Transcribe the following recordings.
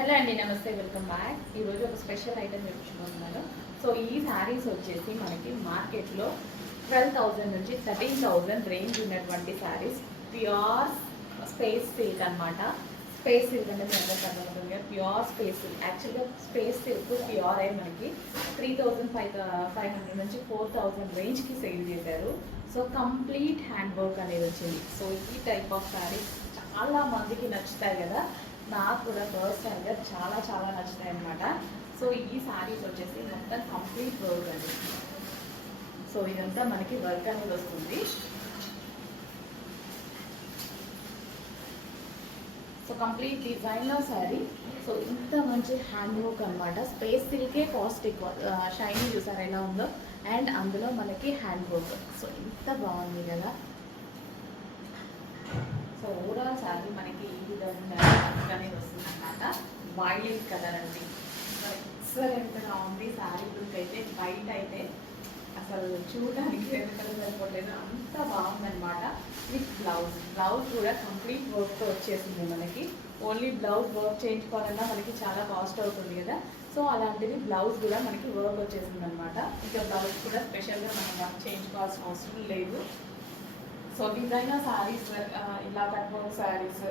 Hello అండి, నమస్తే, welcome back. ఈరోజు ఒక స్పెషల్ ఐటమ్ చూపించుకుంటున్నాను. సో ఈ శారీస్ వచ్చేసి మనకి మార్కెట్లో 12,000 నుంచి 13,000 రేంజ్ ఉన్నటువంటి శారీస్. ప్యూర్ స్పేస్ సిల్క్ అనమాట. స్పేస్ సిల్క్ అంటే మీ అందరికి అర్థమవుతుంది. Pure space silk. యాక్చువల్గా స్పేస్ సిల్క్ ప్యూర్ అయి మనకి 3,500 నుంచి 4,000 రేంజ్కి సేల్ చేశారు. సో కంప్లీట్ హ్యాండ్ వర్క్ అనేది వచ్చింది. సో ఈ టైప్ ఆఫ్ శారీస్ చాలా మందికి నచ్చుతాయి కదా. నాకు కూడా పర్సనల్గా చాలా చాలా నచ్చుతాయి అనమాట. సో ఈ శారీస్ వచ్చేసి మొత్తం కంప్లీట్ వర్క్ అండి. సో ఇదంతా మనకి వర్క్ అనేది వస్తుంది. So complete designer sari. So ఇంత మంచి హ్యాండ్ వర్క్ అనమాట. స్పేస్ సిల్కే కాస్ట్ ఎక్కువ. షైనింగ్ చూసారు ఎలా ఉందో, అండ్ అందులో మనకి హ్యాండ్ వర్క్. సో ఇంత బాగుంది కదా. సో ఓవరాల్ శారీ మనకి ఈ విధంగా అనేది వస్తుంది అనమాట. వైలెట్ కలర్ అండి. ఎక్సలెంట్గా ఉంది శారీ లుక్ అయితే. బయట అయితే అసలు చూడడానికి రెండు కలర్ సరిపోలేదు, అంత బాగుందనమాట. విత్ బ్లౌజ్ కూడా కంప్లీట్ వర్క్తో వచ్చేసింది మనకి. ఓన్లీ బ్లౌజ్ వర్క్ చేయించుకోవాలన్నా మనకి చాలా కాస్ట్ అవుతుంది కదా. సో అలాంటిది బ్లౌజ్ కూడా మనకి వర్క్ వచ్చేసింది అనమాట. ఇంకా బ్లౌజ్ కూడా స్పెషల్గా మనం వర్క్ చేయించుకోవాల్సిన అవసరం లేదు. సో డిజైనర్ శారీస్, ఇలా కట్ వర్క్ శారీస్,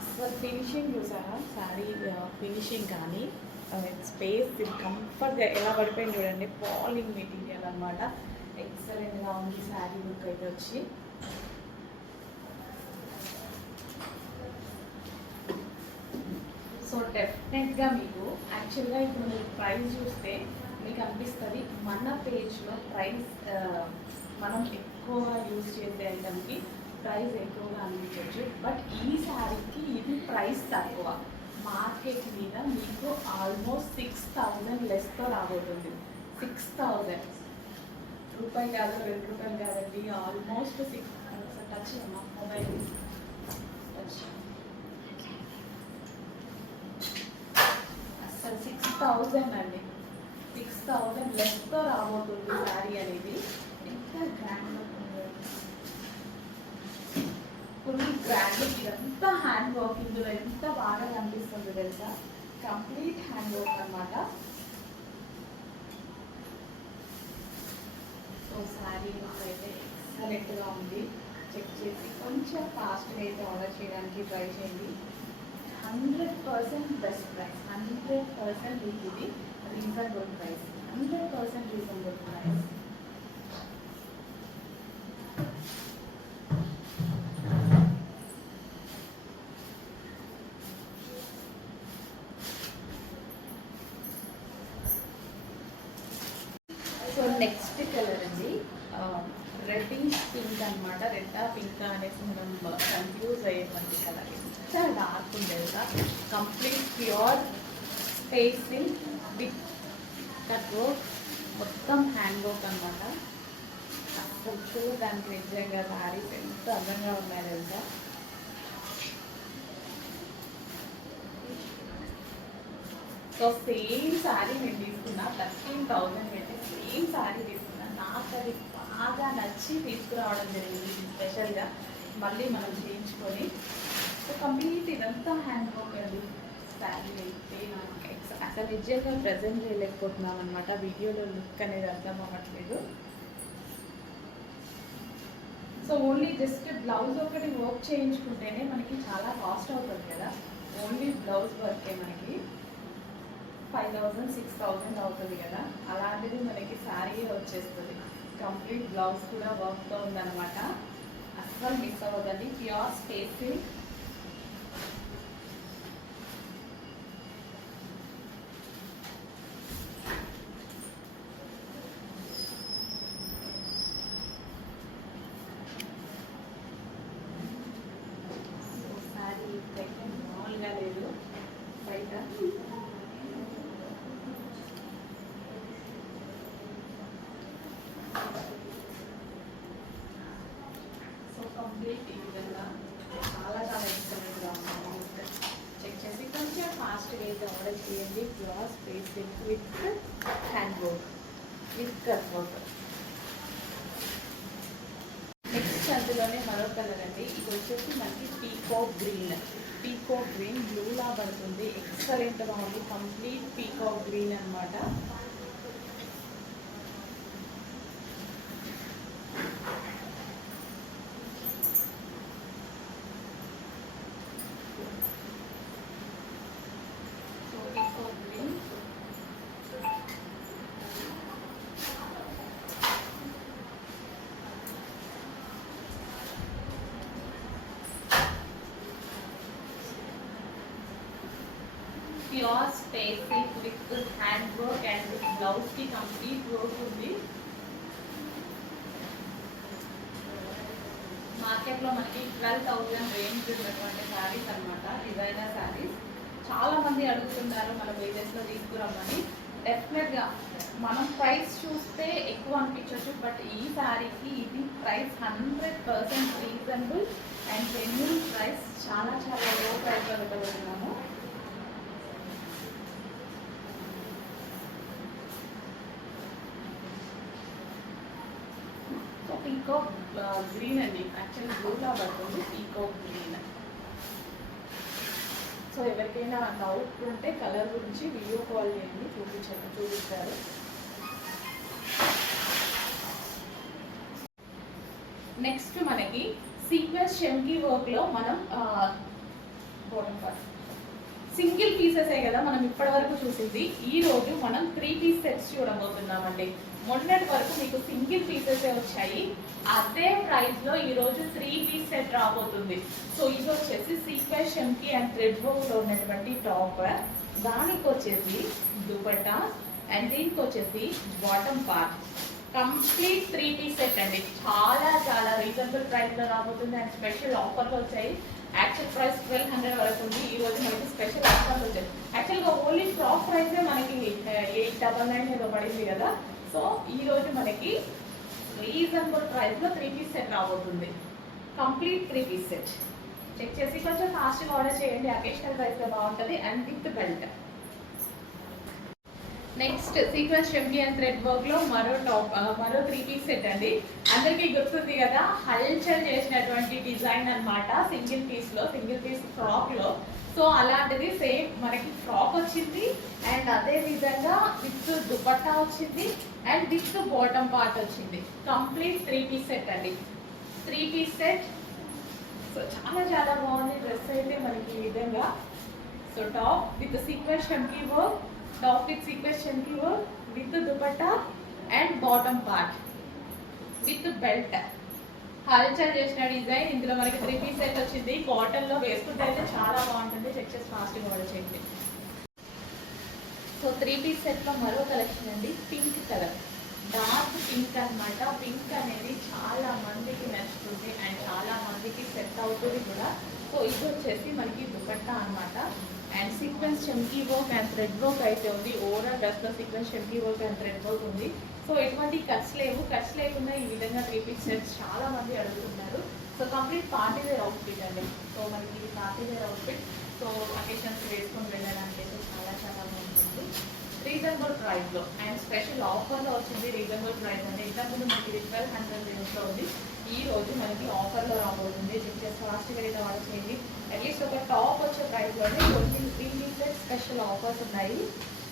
అసలు ఫినిషింగ్ చూసారా శారీ ఫినిషింగ్ కానీ స్పేస్ కంఫర్ట్గా ఎలా పడిపోయింది చూడండి. పాలింగ్ మెటీరియల్ అనమాట. ఎక్సలెంట్గా ఉంది శారీ లుక్ అయితే వచ్చి. సో డెఫినెట్గా మీకు యాక్చువల్గా ఇప్పుడు మీరు ప్రైస్ చూస్తే మీకు అనిపిస్తుంది మన పేజ్లో ప్రైస్ మనం ఎక్కువగా యూజ్ చేసే ఐటమ్కి ప్రైస్ ఎక్కువగా అనిపించవచ్చు. బట్ ఈ శారీకి ఇది ప్రైస్ తక్కువ. మార్కెట్ మీద మీకు ఆల్మోస్ట్ 6,000 లెస్తో రాబోతుంది. 6,000 రూపాయలు కాదు, 2 రూపాయలు కాదండి. ఆల్మోస్ట్ 6 టచ్ అమ్మా మొబైల్ టచ్. అసలు 6,000 అండి. 6,000 లెస్తో రాబోతుంది శారీ అనేది. ఎంత గ్రాండ్ ఫుల్ గ్రాండ్. ఇదంతా హ్యాండ్ వర్క్. ఇందులో ఎంత బాగా కనిపిస్తుంది తెలుసా. కంప్లీట్ హ్యాండ్ వర్క్ అనమాట. సో శారీ అయితే ఎక్సలెంట్గా ఉంది. చెక్ చేసి కొంచెం ఫాస్ట్గా అయితే ఆర్డర్ చేయడానికి ట్రై చేయండి. 100% బెస్ట్ ప్రైస్. 100% ఇది reasonable price. 100% reasonable price. So next colour అండి, రెడ్డిష్ పింక్ అనమాట. రెడ్ పింక్ అనేసి మనం కన్ఫ్యూజ్ అయ్యేటువంటి కలర్. ఎంత డార్క్ ఉండేది కదా. Complete pure space pink with cut work, మొత్తం హ్యాండ్ వర్క్ అనమాట. అసలు చూడడానికి నిజంగా శారీస్ ఎంత అందంగా ఉన్నాయి తెలుసా. సో సేమ్ శారీ నేను తీసుకున్నా 13,000 పెట్టి సేమ్ శారీ తీసుకున్నా. నాకు అది బాగా నచ్చి తీసుకురావడం జరిగింది స్పెషల్గా. మళ్ళీ మనం చేయించుకొని సో కంప్లీట్ ఇదంతా హ్యాండ్ వర్క్ అండి. శారీ అయితే నాకు అసలు నిజంగా ప్రజెంట్ చేయలేకపోతున్నాం అనమాట. వీడియోలో లుక్ అనేది అర్థం అవ్వట్లేదు. సో ఓన్లీ జస్ట్ బ్లౌజ్ ఒకటి వర్క్ చేయించుకుంటేనే మనకి చాలా కాస్ట్ అవుతుంది కదా. ఓన్లీ బ్లౌజ్ వర్కే మనకి 5,000 6,000 అవుతుంది కదా. అలాంటిది మనకి శారీ వచ్చేస్తుంది. కంప్లీట్ బ్లౌజ్ కూడా వర్క్తో ఉందన్నమాట. అస్సలు మిస్ అవ్వదండి. Pure space silk. శారీ అయితే మామూలుగా లేదు బయట. కంప్లీట్ ఈ విధంగా చాలా చాలా ఎక్సలెంట్గా ఉంది. చెక్ చేసి కొంచెం ఫాస్ట్గా అయితే ఆర్డర్ చేయండి. Pure space silk with hand work with cut work. Next అందులోనే మరో కలర్ అండి. ఇది వచ్చేసి మనకి పీకాక్ గ్రీన్ బ్లూలా పడుతుంది. ఎక్సలెంట్ గా ఉంది. కంప్లీట్ పీకాక్ గ్రీన్ అన్నమాట. Pure space silk with hand work and with blouse ki complete work ఉంది. మార్కెట్ లో మనకి 12,000 రేంజ్ ఉన్నటువంటి శారీస్ అన్నమాట. డిజైనర్ శారీస్ చాలా మంది అడుగుతున్నారు మన పేజెస్ లో తీసుకురమ్మని. డెఫినెట్ గా మనం ప్రైస్ చూస్తే ఎక్కువ అనిపించవచ్చు, బట్ ఈ శారీకి ఇది price 100% reasonable and genuine price. చాలా చాలా లో ప్రైస్ లో ఇవ్వబడుతున్నాము. పీకాక్ గ్రీన్ అండి, యాక్చువల్లీ బ్లూలా పడుతుంది. Peacock green. సో ఎవరికైనా డౌట్ ఉంటే కలర్ గురించి వీడియో కాల్ చేయండి, చూపిస్తారు. నెక్స్ట్ మనకి సీక్వెన్స్ షెమ్కీ వర్క్ లో మనం బాటమ్ పార్ట్ సింగిల్ పీసెస్ కదా మనం ఇప్పటి వరకు చూసింది. ఈ రోజు మనం 3 పీస్ సెట్స్ చూడబోతున్నామండి. మొన్నటి వరకు మీకు సింగిల్ పీసెస్ వచ్చాయి. అదే ప్రైస్ లో ఈ రోజు 3 పీస్ సెట్ రాబోతుంది. సో ఇది వచ్చేసి సీక్వెన్స్ షెమ్కీ అండ్ థ్రెడ్ వర్క్ లో ఉన్నటువంటి టాప్, దానికి వచ్చేసి దుపట్టా అండ్ దీనికి వచ్చేసి bottom part. Complete 3 piece set అండి. చాలా చాలా రీజనబుల్ ప్రైస్ లో రాబోతుంది అండ్ స్పెషల్ ఆఫర్లు వచ్చాయి. యాక్చువల్ ప్రైస్ 1200 వరకు ఉంది. ఈ రోజు మనకి స్పెషల్ ఆఫర్లు వచ్చాయి. యాక్చువల్గా ఓన్లీ ఫ్రాక్ ప్రైసే మనకి 899 ఏదో పడింది కదా. సో ఈ రోజు మనకి రీజనబుల్ ప్రైస్ లో 3 పీస్ సెట్ రాబోతుంది. కంప్లీట్ 3 పీస్ సెట్ చెక్ చేసి కొంచెం ఫాస్ట్గా ఆర్డర్ చేయండి. అకేషనల్ ప్రైస్ లో బాగుంటుంది and with belt. Next sequence షెమ్కీ అండ్ థ్రెడ్ వర్క్ లో మరో 3 పీస్ సెట్ అండి. అందరికీ గుర్తుంది కదా, హల్చల్ చేసినటువంటి డిజైన్ అన్నమాట. సింగిల్ పీస్ ఫ్రాక్ లో. సో అలాంటిది సేమ్ మనకి ఫ్రాక్ వచ్చింది అండ్ అదే విధంగా విత్ దుపట్టా వచ్చింది అండ్ విత్ బాటమ్ పార్ట్ వచ్చింది. కంప్లీట్ 3 పీస్ సెట్ అండి. 3 పీస్ సెట్. సో చాలా చాలా బాగుంది డ్రెస్ అయితే మనకి ఈ విధంగా. సో టాప్ విత్ సీక్వెన్స్ షెమ్కీ వర్క్, టాప్ విత్ సీక్వెన్స్ షెమ్కీ work with dupatta and bottom part with belt. హల్చల్ చేసిన డిజైన్. ఇందులో మనకి 3 పీస్ సెట్ వచ్చింది. కాటన్ లో వేసుకుంటే అయితే చాలా బాగుంటుంది. చెక్ చేసి ఫాస్ట్గా ఆర్డర్ చేయండి. సో 3 పీస్ సెట్ లో మరో కలెక్షన్ అండి. పింక్ కలర్, డార్క్ పింక్ అన్నమాట. పింక్ అనేది చాలా మందికి నచ్చుతుంది అండ్ చాలా మందికి సెట్ అవుతుంది కూడా. సో ఇది వచ్చేసి మనకి దుపట్టా అన్నమాట అండ్ సీక్వెన్స్ షెమ్కీ వర్క్ అండ్ థ్రెడ్ వర్క్ అయితే ఉంది. ఓవరాల్ డ్రెస్ లో సీక్వెన్స్ షెమ్కీ వర్క్ అండ్ థ్రెడ్ వర్క్ ఉంది. సో ఎటువంటి కట్స్ లేకుండా ఈ విధంగా 3 పీస్ సెట్స్ చాలా మంది అడుగుతున్నారు. So complete party wear outfit అండి. సో మనకి ఇది party wear outfit. So occasions వేసుకొని వెళ్ళడానికి అయితే చాలా చాలా బాగుంటుంది. రీజనబుల్ ప్రైస్ లో అండ్ స్పెషల్ ఆఫర్ లో వచ్చింది. రీజనబుల్ ప్రైస్ అండి. ఇంతకుముందు మనకి 1200 రేంజ్ లో ఉంది. ఈ రోజు మనకి ఆఫర్ లో రాబోతుంది. చెక్ చేసి ఫాస్ట్గా అయితే ఆర్డర్ చేయండి. అట్లీస్ట్ ఒక టాప్ వచ్చే ప్రైస్ లోనే 3 పీస్ సెట్ స్పెషల్ ఆఫర్స్ ఉన్నాయి.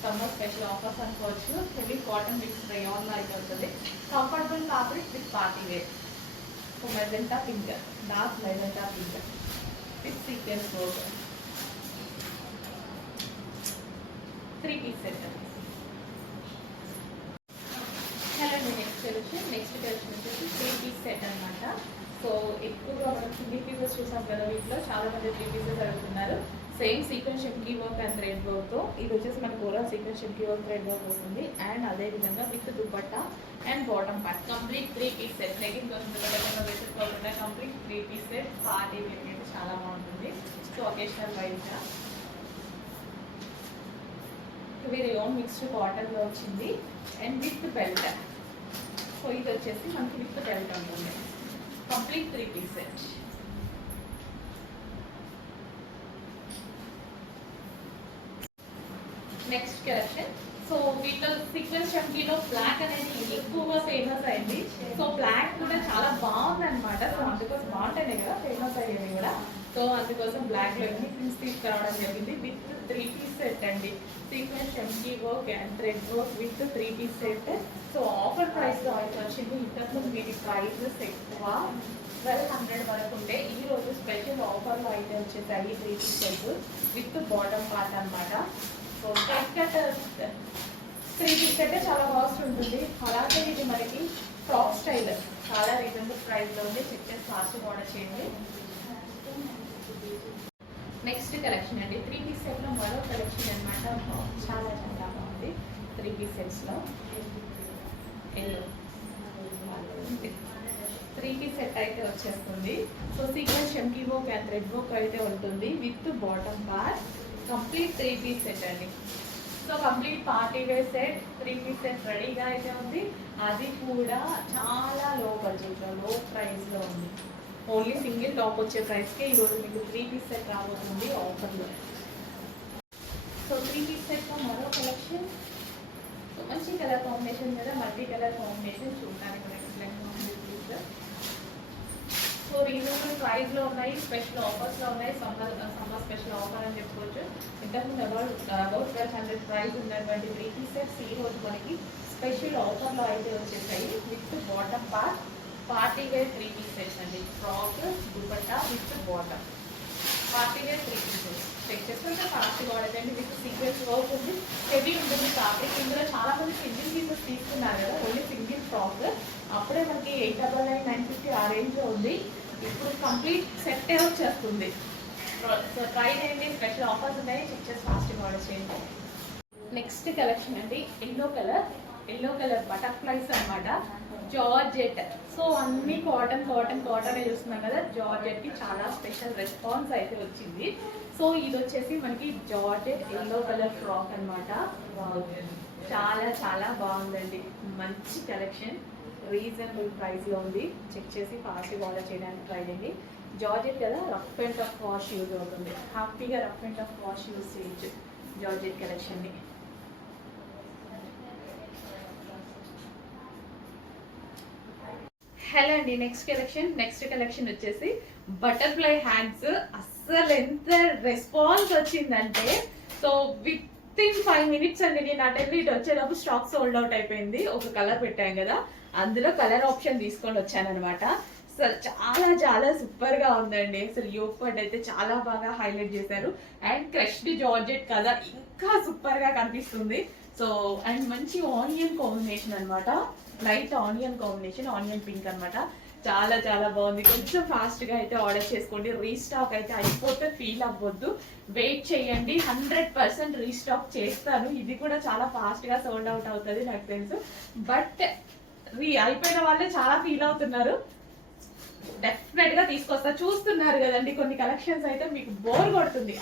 సమ్మర్ స్పెషల్ ఆఫర్స్ అనుకోవచ్చు. హెవీ కాటన్ విత్ రేయాన్ లో అయితే ఉంటుంది. Comfortable fabric with party wear. So magenta pink, dark magenta pink with sequence work. 3 piece set. Hello అండి, next collection వచ్చేసి 3 piece set అనమాట. So ఎక్కువగా మనం 3 పీసెస్ చూసాం కదా, వీటిలో చాలా మంది 3 పీసెస్ అడుగుతున్నారు. సేమ్ సీక్వెన్స్ షెమ్కీ వర్క్ అండ్ థ్రెడ్ వర్క్ తో. ఇది వచ్చేసి మనకు ఓవరాల్ సీక్వెన్స్ షెమ్కీ వర్క్ థ్రెడ్ వర్క్ వస్తుంది అండ్ అదే విధంగా with dupatta and bottom part. Complete 3 piece set. Legging కోసం వేసుకోకుండా complete 3 piece set. Party wear అయితే చాలా బాగుంటుంది. సో ఒకేషనల్ వైజ్ గా వీరి ఓన్ మిక్స్డ్ కాటన్ లో వచ్చింది అండ్ విత్ బెల్ట్. సో ఇది వచ్చేసి మనకి విత్ బెల్ట్ ఉంటుంది. Complete 3 piece set. Next collection. So వీటిలో సీక్వెన్స్ షెమ్కీలో బ్లాక్ అనేది ఎక్కువగా ఫేమస్ అయింది. సో బ్లాక్ కూడా చాలా బాగుంది అనమాట. సో అందుకోసం బాగుంటాయి కదా ఫేమస్ అయ్యేది కూడా. సో అందుకోసం బ్లాక్ లో ప్రింట్స్ తీసుకురావడం జరిగింది. విత్ 3 పీస్ సెట్ సెట్ అండి. సీక్వెన్స్ ఎంటీ work and thread work with 3 piece set. So offer ప్రైస్లో అయితే వచ్చింది. ఇంతకుముందు వీటి ప్రైజెస్ ఎక్కువ 1200 వరకు ఉండే. ఈ రోజు స్పెషల్ ఆఫర్లో అయితే వచ్చేసాయి 3 piece set with bottom part అనమాట. సో కట్ 3 పీస్ సెట్ చాలా కాస్ట్ ఉంటుంది. అలాగే ఇది మనకి ఫ్రాక్ స్టైల్ చాలా రీజనబుల్ ప్రైస్లో ఉంది. చెక్ చేసి ఫాస్ట్ ఆర్డర్ చేయండి. నెక్స్ట్ కలెక్షన్ అండి 3 పీస్ సెట్లో మరో కలెక్షన్ అనమాట. చాలా చాలా బాగుంది. 3 పీస్ సెట్స్లో ఎల్లో 3 పీస్ సెట్ అయితే వచ్చేస్తుంది. సో సీక్వెన్స్ షంకీ వర్క్ అండ్ థ్రెడ్ వర్క్ అయితే ఉంటుంది with bottom part. Complete 3 piece set అండి. So complete party wear set 3 piece set రెడీగా అయితే ఉంది. అది కూడా చాలా లో బడ్జెట్లో లో ప్రైస్లో ఉంది. ఓన్లీ సింగిల్ టాప్ వచ్చే ప్రైస్కే ఈరోజు మీకు 3 పీస్ సెట్ రాబోతుంది ఆఫర్లో. సో 3 పీస్ సెట్లో మరో కలెక్షన్. సో మంచి కలర్ కాంబినేషన్ కదా, మల్టీ కలర్ కాంబినేషన్ చూడడానికి కూడా ఎక్సలెంట్గా ఉంది. సో రీజనబుల్ ప్రైస్లో ఉన్నాయి, స్పెషల్ ఆఫర్స్లో ఉన్నాయి. సమ్మర్ స్పెషల్ ఆఫర్ అని చెప్పుకోవచ్చు. ఇంతకుముందు అబౌట్ 1200 ప్రైస్ ఉన్నటువంటి 3 పీస్ సెట్స్ ఈ రోజు మనకి స్పెషల్ ఆఫర్లో అయితే వచ్చేసాయి with bottom part. Party wear 3 piece sets అండి. Frock dupatta with bottom party wear 3 pieces. Check చేసుకుంటే ఫాస్ట్ వాడదండి. విత్ సీక్వెన్స్ వర్క్ ఉంది, హెవీ ఉంటుంది ఫ్యాబ్రిక్. ఇందులో చాలా మంది సింగిల్ పీసెస్ తీసుకున్నారు కదా, ఓన్లీ సింగిల్ ఫ్రాక్. అప్పుడే మనకి 899, 950 ఆ రేంజ్లో ఉంది. ఇప్పుడు కంప్లీట్ సెట్టే వచ్చేస్తుంది. సో ట్రై చేయండి, స్పెషల్ ఆఫర్స్ ఉన్నాయి. చెక్ చేసి ఫాస్ట్ ఆర్డర్ చేయండి. నెక్స్ట్ కలెక్షన్ అండి ఎల్లో కలర్ బటర్ఫ్లైస్ అనమాట. జార్జెట్. సో అన్ని కాటన్ చూస్తున్నాం కదా. జార్జెట్కి చాలా స్పెషల్ రెస్పాన్స్ అయితే వచ్చింది. సో ఇది వచ్చేసి మనకి జార్జెట్ ఎల్లో కలర్ ఫ్రాక్ అనమాట. చాలా చాలా బాగుందండి. మంచి కలెక్షన్, రీజనబుల్ ప్రైస్లో ఉంది. చెక్ చేసి ఫాస్ట్గా ఆర్డర్ చేయడానికి ట్రై చేయండి. జార్జెట్ కదా, rough and tough wash use అవుతుంది. హ్యాపీగా rough and tough wash use చేయొచ్చు జార్జెట్ కలెక్షన్ని. హలో అండి, నెక్స్ట్ కలెక్షన్ వచ్చేసి బటర్ఫ్లై హ్యాండ్స్. అస్సలు ఎంత రెస్పాన్స్ వచ్చిందంటే, సో విత్ ఇన్ 5 minutes అండి. నేను అటెండ్ ఇటు వచ్చేటప్పుడు స్టాక్ సోల్డ్ అవుట్ అయిపోయింది. ఒక కలర్ పెట్టాం కదా, అందులో కలర్ ఆప్షన్ తీసుకొని వచ్చాను అనమాట. అసలు చాలా చాలా సూపర్ గా ఉందండి. అసలు యోక్ పార్ట్ అయితే చాలా బాగా హైలైట్ చేశారు. అండ్ క్రష్డ్ జార్జెట్ కదా, ఇంకా సూపర్ గా కనిపిస్తుంది. సో అండ్ మంచి ఆనియన్ కాంబినేషన్ అనమాట. Light onion combination, onion pink అనమాట. చాలా చాలా బాగుంది. కొంచెం ఫాస్ట్గా అయితే ఆర్డర్ చేసుకోండి. రీస్టాక్ అయితే అయిపోతే ఫీల్ అవ్వద్దు, వెయిట్ చేయండి. 100% రీస్టాక్ చేస్తాను. ఇది కూడా చాలా ఫాస్ట్గా సోల్డ్ అవుట్ అవుతుంది నాకు తెలుసు. బట్ అయిపోయిన వాళ్ళే చాలా ఫీల్ అవుతున్నారు. డెఫినెట్గా తీసుకొస్తా. చూస్తున్నారు కదండి, కొన్ని కలెక్షన్స్ అయితే మీకు బోర్ కొడుతుంది.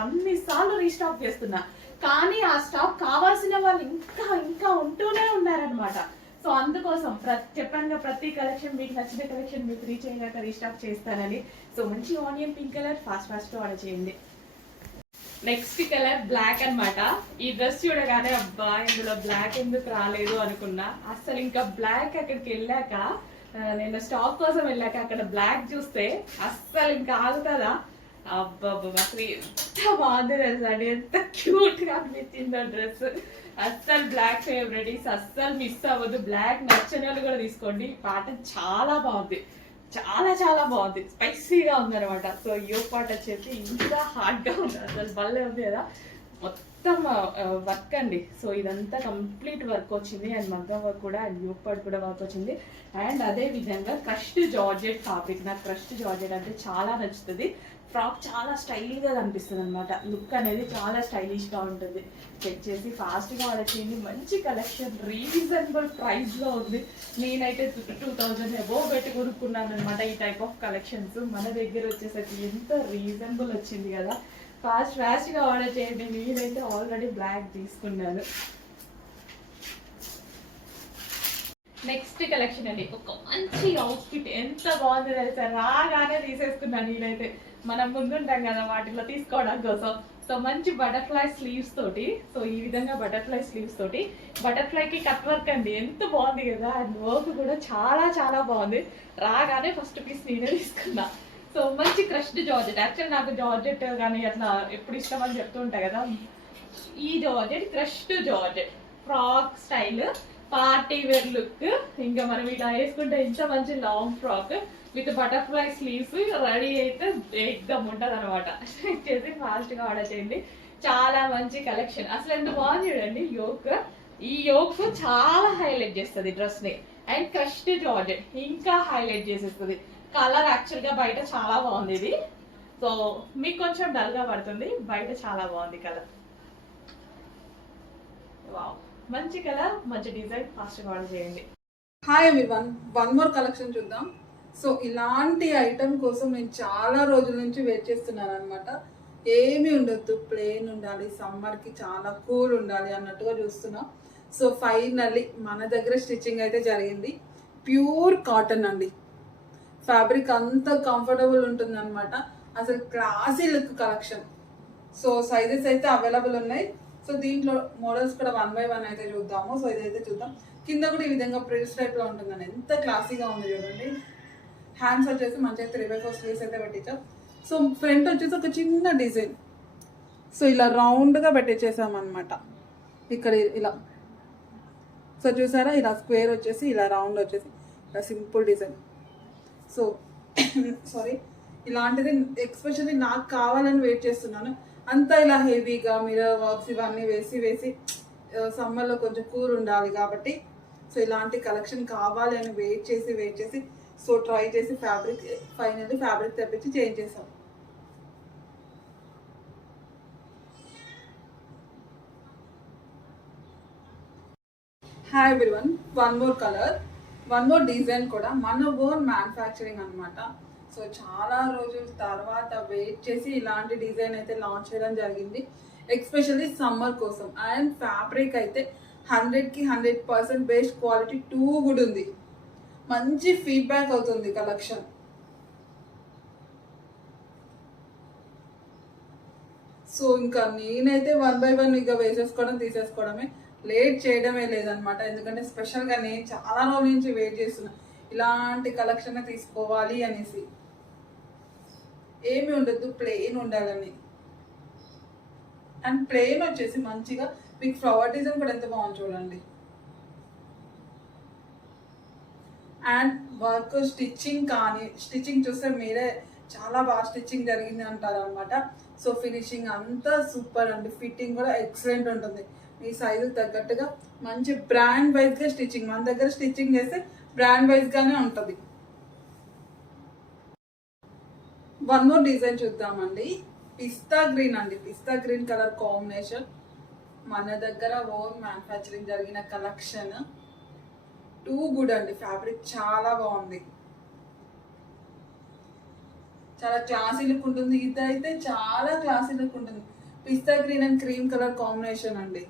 అన్నిసార్లు రీస్టాక్ చేస్తున్నా, కానీ ఆ స్టాక్ కావాల్సిన వాళ్ళు ఇంకా ఉంటూనే ఉన్నారనమాట. సో అందుకోసం చెప్పాను ప్రతి కలెక్షన్ మీకు నచ్చిన కలెక్షన్ మీకు రీచ్ అయ్యాక రీస్టాక్ చేస్తానని. సో మంచి ఆనియన్ పింక్ కలర్ ఫాస్ట్గా ఆర్డర్ చేయండి. నెక్స్ట్ కలర్ బ్లాక్ అనమాట. ఈ డ్రెస్ చూడగానే అబ్బా ఇందులో బ్లాక్ ఎందుకు రాలేదు అనుకున్నా. అసలు ఇంకా బ్లాక్ అక్కడికి వెళ్ళాక, నేను స్టాక్ కోసం వెళ్ళాక అక్కడ బ్లాక్ చూస్తే అస్సలు ఇంకా ఆగుతుందా? అబ్బాబ్బా అసలు ఎంత బాగుంది తెలుసా అండి, ఎంత క్యూట్ గా అనిపించిందో డ్రెస్. అస్సలు బ్లాక్ ఫేవరెట్, అస్సలు మిస్ అవ్వద్దు. బ్లాక్ నచ్చిన వాళ్ళు కూడా తీసుకోండి. పాట చాలా బాగుంది, చాలా చాలా బాగుంది, స్పైసీగా ఉంది అనమాట. సో యోక్ పాట వచ్చేసి ఇంకా హార్డ్ గా ఉంది, అసలు భలే ఉంది కదా. మొత్తం వర్క్ అండి. సో ఇదంతా కంప్లీట్ వర్క్ వచ్చింది. అండ్ మగ్గం వర్క్ కూడా, అండ్ యోక్ పాట్ కూడా వర్క్ వచ్చింది. అండ్ అదే విధంగా క్రష్డ్ జార్జెట్ ఫ్యాబ్రిక్. నాకు క్రష్డ్ జార్జెట్ అంటే చాలా నచ్చుతుంది. ఫ్రాక్ చాలా స్టైల్గా కనిపిస్తుంది అనమాట. లుక్ అనేది చాలా స్టైలిష్గా ఉంటుంది. చెక్ చేసి ఫాస్ట్గా ఆర్డర్ చేయండి. మంచి కలెక్షన్, రీజనబుల్ ప్రైస్లో ఉంది. నేనైతే 2000 అబోవ్ పెట్టి కొనుక్కున్నాను అనమాట ఈ టైప్ ఆఫ్ కలెక్షన్స్. మన దగ్గర వచ్చేసరికి ఎంత రీజనబుల్ వచ్చింది కదా. ఫాస్ట్గా ఆర్డర్ చేయండి. నేనైతే ఆల్రెడీ బ్లాక్ తీసుకున్నాను. నెక్స్ట్ కలెక్షన్ అండి, ఒక మంచి అవుట్ఫిట్. ఎంత బాగుంది తెలుసా, రాగానే తీసేసుకున్నాను. నేనైతే మనం ముందుంటాం కదా వాటిలో తీసుకోవడం కోసం. సో మంచి బటర్ఫ్లై స్లీవ్స్ తోటి, సో ఈ విధంగా బటర్ఫ్లై స్లీవ్స్ తోటి, బటర్ఫ్లైకి కట్ వర్క్ అండి. ఎంత బాగుంది కదా. అండ్ వర్క్ కూడా చాలా చాలా బాగుంది. రాగానే ఫస్ట్ పీస్ నేనే తీసుకున్నా. సో సో మంచి క్రష్డ్ జార్జెట్. యాక్చువల్ నాకు జార్జెట్ కానీ అట్లా ఎప్పుడు ఇష్టం అని చెప్తూ ఉంటాయి కదా. ఈ georgette crushed georgette frock style party wear look. ఇంకా మనం ఇలా వేసుకుంటే ఎంత మంచి long frock with butterfly sleeves ready అయితే ఎగ్దమ్ ఉంటుంది అనమాట. చేసి ఫాస్ట్గా ఆర్డర్ చేయండి. చాలా మంచి కలెక్షన్. అసలు ఎంత బాగుంది చూడండి. యోక్, ఈ యోక్ చాలా హైలైట్ చేస్తుంది డ్రెస్ ని. అండ్ క్రష్డ్ జార్జెట్ ఇంకా హైలైట్ చేసేస్తుంది. కలర్ యాక్చువల్ గా బయట చాలా బాగుంది ఇది. సో మీకు కొంచెం డల్ గా పడుతుంది, బయట చాలా బాగుంది కలర్. వావ్, మంచి కలర్, మంచి డిజైన్. ఫాస్ట్ గా ఆర్డర్ చేయండి. Hi everyone, one more collection చూద్దాం. సో ఇలాంటి ఐటమ్ కోసం నేను చాలా రోజుల నుంచి వెయిట్ చేస్తున్నాను అనమాట. ఏమీ ఉండొద్దు, ప్లెయిన్ ఉండాలి, సమ్మర్ కి చాలా కూల్ ఉండాలి అన్నట్టుగా చూస్తున్నా. సో ఫైనల్లీ మన దగ్గర స్టిచ్చింగ్ అయితే జరిగింది. ప్యూర్ కాటన్ అండి. ఫ్యాబ్రిక్ అంత కంఫర్టబుల్ ఉంటుంది అనమాట. అసలు classy look collection. So sizes అయితే అవైలబుల్ ఉన్నాయి. సో దీంట్లో మోడల్స్ కూడా 1 by 1 అయితే చూద్దాము. సో ఇదైతే చూద్దాం. కింద కూడా ఈ విధంగా ప్రిల్స్ టైప్ లో ఉంటుందండి. ఎంత క్లాసీగా ఉంది చూడండి. హ్యాండ్స్ వచ్చేసి మంచిగా 3/4 స్లీవ్స్ అయితే పెట్టించాం. సో ఫ్రంట్ వచ్చేసి ఒక చిన్న డిజైన్. సో ఇలా రౌండ్గా పెట్టించేసాం అనమాట. ఇక్కడ ఇలా సో చూసారా, ఇలా స్క్వేర్ వచ్చేసి ఇలా రౌండ్ వచ్చేసి ఇలా సింపుల్ డిజైన్. సో సారీ, ఇలాంటిది ఎక్స్పెషల్లీ నాకు కావాలని వెయిట్ చేస్తున్నాను. అంతా ఇలా హెవీగా మిర్రర్ వర్క్స్ ఇవన్నీ వేసి సమ్మర్లో కొంచెం కూల్ ఉండాలి కాబట్టి సో ఇలాంటి కలెక్షన్ కావాలి అని వెయిట్ చేసి సో ట్రై చేసి ఫైనల్లీ ఫ్యాబ్రిక్ తెప్పించి చేంజ్ చేసాం. Hi everyone, one more colour, one more design కూడా మన ఓన్ మ్యానుఫ్యాక్చరింగ్ అనమాట. సో చాలా రోజుల తర్వాత వెయిట్ చేసి ఇలాంటి డిజైన్ అయితే లాంచ్ చేయడం జరిగింది, ఎక్స్పెషల్లీ సమ్మర్ కోసం. అండ్ ఫ్యాబ్రిక్ అయితే 100కి 100% బెస్ట్ క్వాలిటీ, టూ గుడ్ ఉంది. మంచి ఫీడ్బ్యాక్ అవుతుంది కలెక్షన్. సో ఇంకా నేనైతే 1 by 1 ఇక వేసేసుకోవడం తీసేసుకోవడమే, లేట్ చేయడమే లేదనమాట. ఎందుకంటే స్పెషల్గా నేను చాలా రోజుల నుంచి వెయిట్ చేస్తున్నా ఇలాంటి కలెక్షన్ తీసుకోవాలి అనేసి. ఏమి ఉండద్దు, ప్లెయిన్ ఉండాలని. అండ్ ప్లెయిన్ వచ్చేసి మంచిగా మీకు ఫ్లవర్ డిజైన్ కూడా ఎంత బాగుంది చూడండి. అండ్ వర్క్ స్టిచ్చింగ్ చూస్తే మీరే చాలా బాగా స్టిచ్చింగ్ జరిగింది అంటారు అనమాట. సో ఫినిషింగ్ అంతా సూపర్ అండి. ఫిట్టింగ్ కూడా ఎక్సలెంట్ ఉంటుంది. మీ సైజు తగ్గట్టుగా మంచి బ్రాండ్ వైజ్గా స్టిచ్చింగ్, మన దగ్గర స్టిచ్చింగ్ చేస్తే బ్రాండ్ వైజ్గానే ఉంటుంది. వన్ మోర్ డిజైన్ చూద్దామండి. పిస్తా గ్రీన్ అండి, పిస్తా గ్రీన్ కలర్ కాంబినేషన్. మన దగ్గర ఓన్ మ్యానుఫ్యాక్చరింగ్ జరిగిన కలెక్షన్. టూ గుడ్ అండి. ఫ్యాబ్రిక్ చాలా బాగుంది, చాలా క్లాసీ లుక్ ఉంటుంది. ఇదైతే చాలా క్లాసీ లుక్ ఉంటుంది. Pista green and cream colour combination అండి.